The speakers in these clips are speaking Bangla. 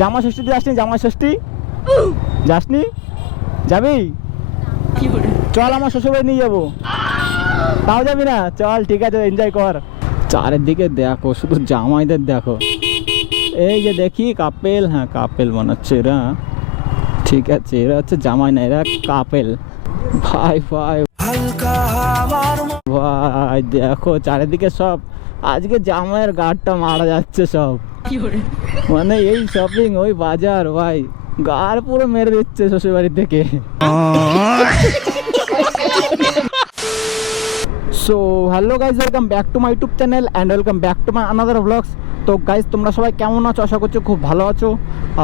জামা ষষ্ঠীতে যাসনি? জামা ষষ্ঠী যাসনি? যাবি? চল আমার শ্বশুরবাড়ি নিয়ে যাবো। তাও যাবি না? চল ঠিক আছে, এনজয় কর। চারিদিকে দেখো শুধু জামাইদের দেখো। এই যে দেখি কাপেল, হ্যাঁ কাপেল মনে হচ্ছে এরা। ঠিক আছে, এরা হচ্ছে জামাই না, এরা কাপেল। ভাই ভাই ভাই দেখো চারিদিকে সব আজকে জামাইয়ের গাড়টা মারা যাচ্ছে সব। মানে এই শপিং ওই বাজার ভাই, গাড় পুরো মেরে দিচ্ছে শ্বশুরবাড়ি থেকে। So hello guys, welcome back to my YouTube channel and welcome back to my another blogs. তো গাইজ তোমরা সবাই কেমন আছো? আশা করছো খুব ভালো আছো।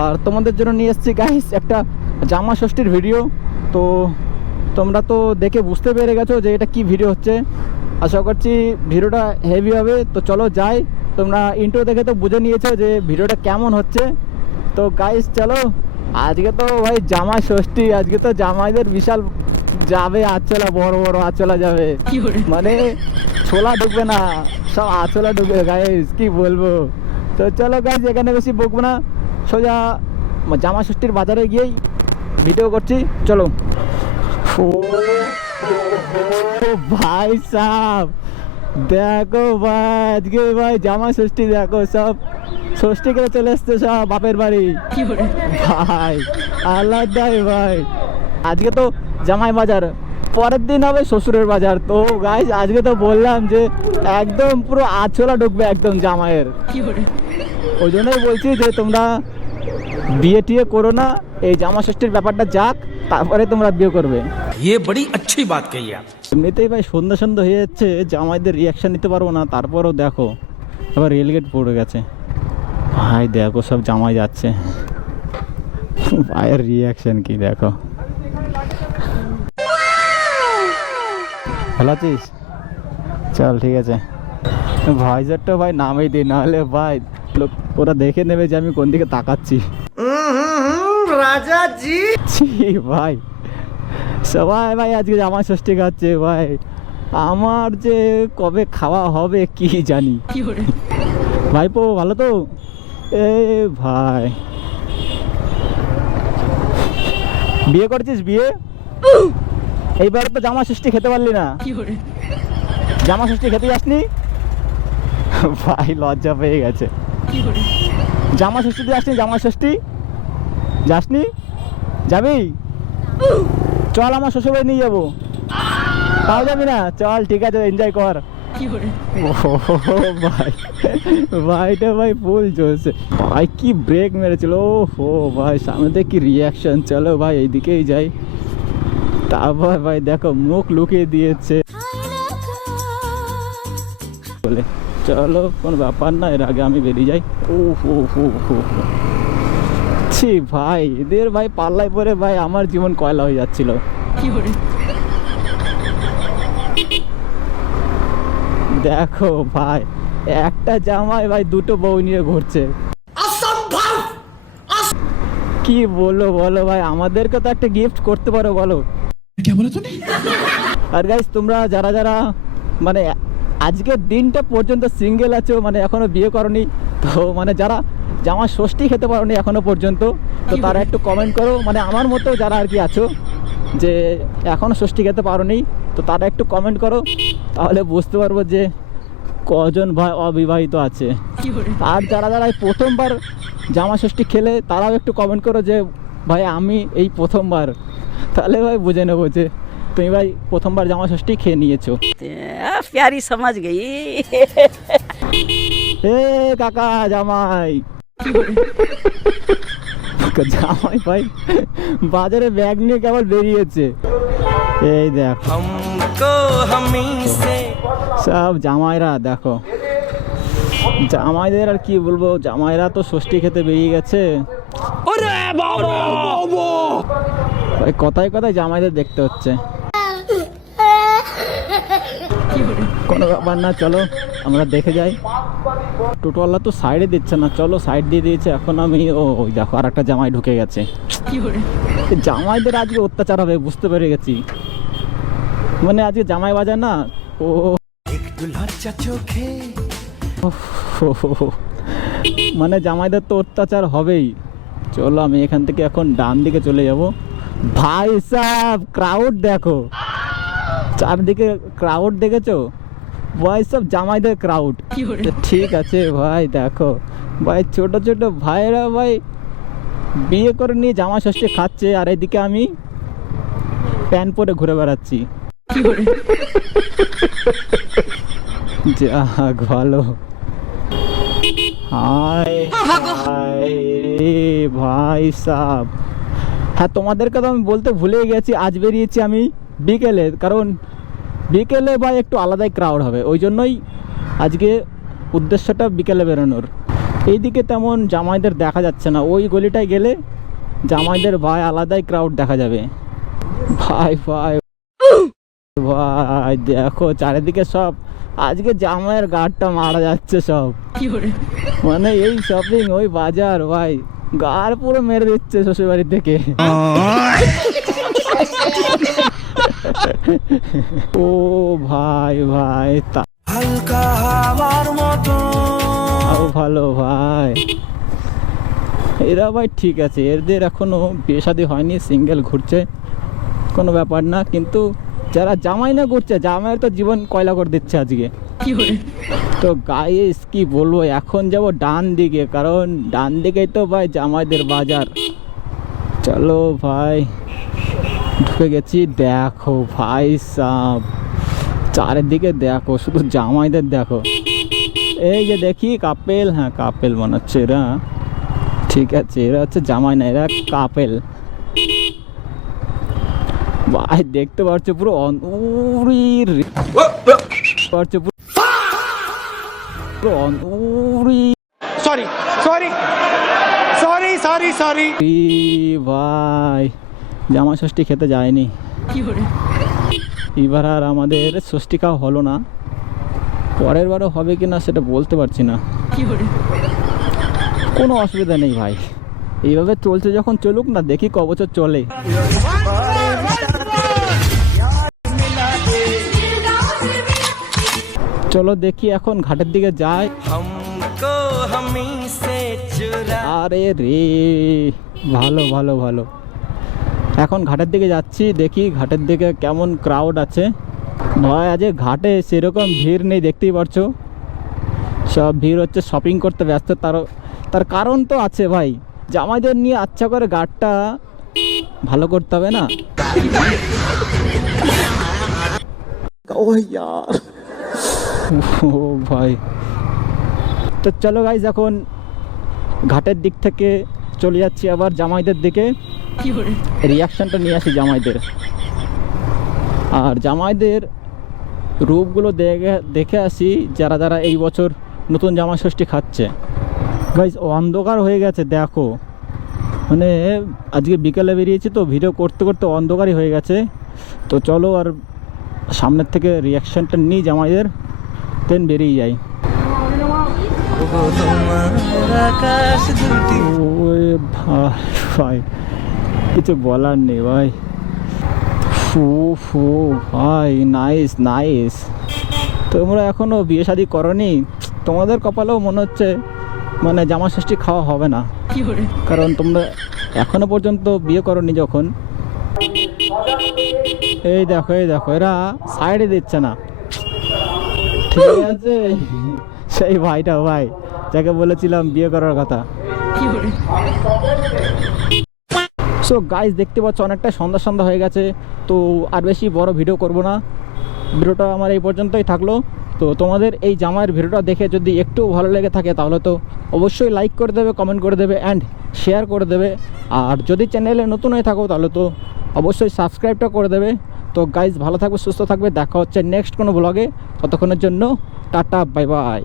আর তোমাদের জন্য নিয়ে এসেছি গাইজ একটা জামা ষষ্ঠীর ভিডিও। তো তোমরা তো দেখে বুঝতে পেরে গেছো যে এটা কি ভিডিও হচ্ছে। আশা করছি ভিডিওটা হেভি হবে। তো চলো যাই, তোমরা ইন্ট্রো দেখে তো বুঝে নিয়েছো যে ভিডিওটা কেমন হচ্ছে। তো গাইজ চলো, আজকে তো ভাই জামাই ষষ্ঠী, আজকে তো জামাইদের বিশাল যাবে আঁচলা, বড় বড় আঁচলা যাবে, মানে ছোলা ঢুকবে না, সব আঁচলা ঢুকবে গাইজ, কি বলবো। তো চলো গাইজ এখানে বেশি বকবো না, সোজা জামা ষষ্ঠীর বাজারে গিয়েই ভিডিও করছি, চলো। ও ভাই সাহ দেখো ভাই, আজকে ভাই জামা ষষ্ঠী দেখো, সব ষষ্ঠী করে চলে এসছে সব বাপের বাড়ি ভাই, আলাদাই ভাই। আজকে তো জামাই বাজার, পরের দিন হবে শ্বশুরের বাজার। তো গাইজ আজকে তো বললাম যে একদম পুরো আঁচলা ঢুকবে একদম জামাইয়ের। ওই জন্যই বলছি যে তোমরা বিয়ে টিয়ে করো না, এই জামা ষষ্ঠীর ব্যাপারটা যাক, তারপরে তোমরা বিয়ে করবে। ये बड़ी अच्छी बात कही आप। এমনিতেই ভাই সন্ধ্যা সন্ধ্যা হয়ে যাচ্ছে, জামাইদের রিয়াকশান নিতে পারবো না। তারপরও দেখো আবার রেলগেট পড়ে গেছে ভাই, দেখো সব জামাই যাচ্ছে, ভাইয়ের রিয়াকশান কি দেখো। ভালো আছিস? চল ঠিক আছে। ভাইজারটা ভাই নামেই দিই, নাহলে ভাই লোক ওরা দেখে নেবে যে আমি কোন দিকে তাকাচ্ছি। राजा जी ছি ভাই, সবাই ভাই আজকে জামাই ষষ্ঠী খাচ্ছে ভাই, আমার যে কবে খাওয়া হবে কি জানি। ভাইপো ভালো তো? এ ভাই বিয়ে করছিস? বিয়ে এইবার তো জামা ষষ্ঠী খেতে পারলি না, জামা ষষ্ঠী খেতে যাসনি? ভাই লজ্জা পেয়ে গেছে। জামা ষষ্ঠীতে যাসনি? জামা ষষ্ঠী যাসনি? যাবি? চল আমার শ্বশুরবাড়ি নিয়ে যাবো। তাও যাবি না? চল ঠিক আছে, এনজয় কর। ও ভাই, ভাইটা ভাই ফুল চলছে ভাই, কি ব্রেক মেরেছিল, ও হো ভাই, সামনে থেকে কি রিয়াকশন। চলো ভাই এইদিকেই যাই, তারপর ভাই দেখো মুখ লুকিয়ে দিয়েছে বলে। চলো কোনো ব্যাপার না, এর আগে আমি বেরিয়ে যাই। ও হো হো হো, ছি ভাই এদের ভাই পাল্লায় পরে ভাই আমার জীবন কয়লা হয়ে যাচ্ছিল। দেখো ভাই একটা জামাই ভাই দুটো বউ নিয়ে ঘুরছে, কি বলো বলো ভাই, আমাদেরকে তো একটা গিফট করতে পারো বলো। আর গাইস তোমরা যারা যারা মানে আজকের দিনটা পর্যন্ত সিঙ্গেল আছো, মানে এখনো বিয়ে করনি, তো মানে যারা জামা ষষ্ঠী খেতে পারোনি এখনো পর্যন্ত, তো তারা একটু কমেন্ট করো, মানে আমার মতো যারা আর কি আছো যে এখনো ষষ্ঠী খেতে পারোনি, তো তারা একটু কমেন্ট করো, তাহলে বুঝতে পারবো যে কজন ভাই অবিবাহিত আছে। আর যারা যারা এই প্রথমবার জামা ষষ্ঠী খেলে তারাও একটু কমেন্ট করো যে ভাই আমি এই প্রথমবার, তাহলে ভাই বুঝে নেবো যে তুমি ভাই প্রথমবার জামা ষষ্ঠী খেয়ে নিয়েছো। प्यारी समझ गई। এ কাকা জামাই, জামাই ভাই বাজারে ব্যাগ নিয়ে কেবল বেরিয়েছে, এই দেখো हमको हमी से সব জামাইরা দেখো, জামাইদের আর কি বলবো, জামাইরা তো ষষ্ঠী খেতে বেরিয়ে গেছে। ভাই কথায় কথায় জামাইদের দেখতে হচ্ছে, কোনো ব্যাপার না, চলো আমরা দেখে যাই। টোটোওয়ালা তো সাইডে দিচ্ছে না, চলো সাইড দিয়ে দিয়েছে। এখন আমি ওই দেখো আর একটা জামাই ঢুকে গেছে। জামাইদের আজকে অত্যাচার হবে বুঝতে পেরে গেছি, মানে আজকে জামাই বাজার না। ও মানে জামাইদের তো অত্যাচার হবেই, চলো আমি এখান থেকে এখন ডান দিকে চলে যাব। ভাই সাব ক্রাউড দেখো, চারদিকে ক্রাউড দেখেছো ভাই, সব জামাইদের ক্রাউড। ঠিক আছে ভাই, দেখো ভাই ছোট ছোট ভাইরা ভাই বিয়ে করে নিয়ে জামা ষষ্ঠী খাচ্ছে, আর এদিকে আমি প্যান্ট পরে ঘুরে বেড়াচ্ছি। যাক ভালো। হাই হাই রে ভাই সাব। হ্যাঁ তোমাদেরকে তো আমি বলতে ভুলে গেছি, আজ বেরিয়েছি আমি বিকেলে, কারণ বিকেলে ভাই একটু আলাদাই ক্রাউড হবে, ওই জন্যই আজকে উদ্দেশ্যটা বিকেলে বেরোনোর। এইদিকে তেমন জামাইদের দেখা যাচ্ছে না, ওই গলিটায় গেলে জামাইদের ভাই আলাদাই ক্রাউড দেখা যাবে। ভাই ভাই ভাই দেখো চারিদিকে সব আজকে জামাইয়ের গাড়টা মারা যাচ্ছে সব, মানে এই শপিং ওই বাজার ভাই গাড় পুরো মেরে দিচ্ছে শ্বশুরবাড়ি থেকে। ও ভাই ভাই তা हल्का हवार मतो ভালো ভাই, এরা ভাই ঠিক আছে, এদের এখনো বিয়ে শাদী হয়নি, সিঙ্গেল ঘুরছে, কোনো ব্যাপার না। কিন্তু যারা জামাই না ঘুরছে, জামাইয়ের তো জীবন কয়লা করে দিচ্ছে আজকে। তো গাইস কি বলবো, এখন যাব ডান দিকে, কারণ ডান দিকেই তো ভাই জামাইদের বাজার। চলো ভাই ঢুকে গেছি। দেখো ভাই সাব চারিদিকে দেখো শুধু জামাইদের দেখো, এই যে দেখি কাপেল, হ্যাঁ কাপেল মনে হচ্ছে এরা, ঠিক আছে এরা হচ্ছে জামাই না, এরা কাপেল। ভাই দেখতে পাচ্ছ পুরো পাচ্ছ পুরো sorry sorry sorry sorry sorry ভাই জামা ষষ্ঠী খেতে যায়নি, এবার আর আমাদের ষষ্ঠী খাওয়া হলো না, পরের বারও হবে কি না সেটা বলতে পারছি না। কোনো অসুবিধা নেই ভাই, এইভাবে চলছে যখন চলুক না, দেখি ক বছর চলে। চলো দেখি এখন ঘাটের দিকে যাই। हमको हमी से चुरा আরে রে ভালো ভালো ভালো, এখন ঘাটের দিকে যাচ্ছি, দেখি ঘাটের দিকে কেমন ক্রাউড আছে। ভাই আজ ঘাটে সেরকম ভিড় নেই, দেখতেই পারছো সব ভিড় হচ্ছে শপিং করতে ব্যস্ত। তার কারণ তো আছে ভাই, জামাইদের নিয়ে আচ্ছা করে ঘাটটা ভালো করতে হবে না। ও ইয়ার ও ভাই, তো চলো গাইজ এখন ঘাটের দিক থেকে চলে যাচ্ছি আবার জামাইদের দিকে, রিয়াকশনটা নিয়ে আসি জামাইদের। আর জামাইদের রূপগুলো দেখে আসি, যারা যারা এই বছর নতুন জামা ষষ্ঠী খাচ্ছে। গাইজ অন্ধকার হয়ে গেছে দেখো, মানে আজকে বিকেলে বেরিয়েছি তো ভিডিও করতে করতে অন্ধকারই হয়ে গেছে। তো চলো আর সামনের থেকে রিয়াকশনটা নিই জামাইদের, দেন বেরিয়ে যাই। आकाश दुटी ওই ভাই ভাই কিছু বলার নেই ভাই। ফু ফু ভাই নাইস নাইস। তোমরা এখনও বিয়ে শাদী করনি, তোমাদের কপালেও মনে হচ্ছে মানে জামা ষষ্ঠী খাওয়া হবে না, কারণ তোমরা এখনো পর্যন্ত বিয়ে করনি যখন। এই দেখো এরা সাইডে দিচ্ছে না, ঠিক আছে সেই ভাইটা ভাই যাকে বলেছিলাম বিয়ে করার কথা। সো গাইজ দেখতে পাচ্ছ অনেকটা সন্ধ্যা সন্ধ্যা হয়ে গেছে, তো আর বেশি বড় ভিডিও করব না, ভিডিওটা আমার এই পর্যন্তই থাকলো। তো তোমাদের এই জামাইয়ের ভিডিওটা দেখে যদি একটু ভালো লেগে থাকে তাহলে তো অবশ্যই লাইক করে দেবে, কমেন্ট করে দেবে অ্যান্ড শেয়ার করে দেবে। আর যদি চ্যানেলে নতুন হয়ে থাকো তাহলে তো অবশ্যই সাবস্ক্রাইবটা করে দেবে। তো গাইজ ভালো থাকবে, সুস্থ থাকবে, দেখা হচ্ছে নেক্সট কোনো ব্লগে, ততক্ষণের জন্য টাটা বাই বাই।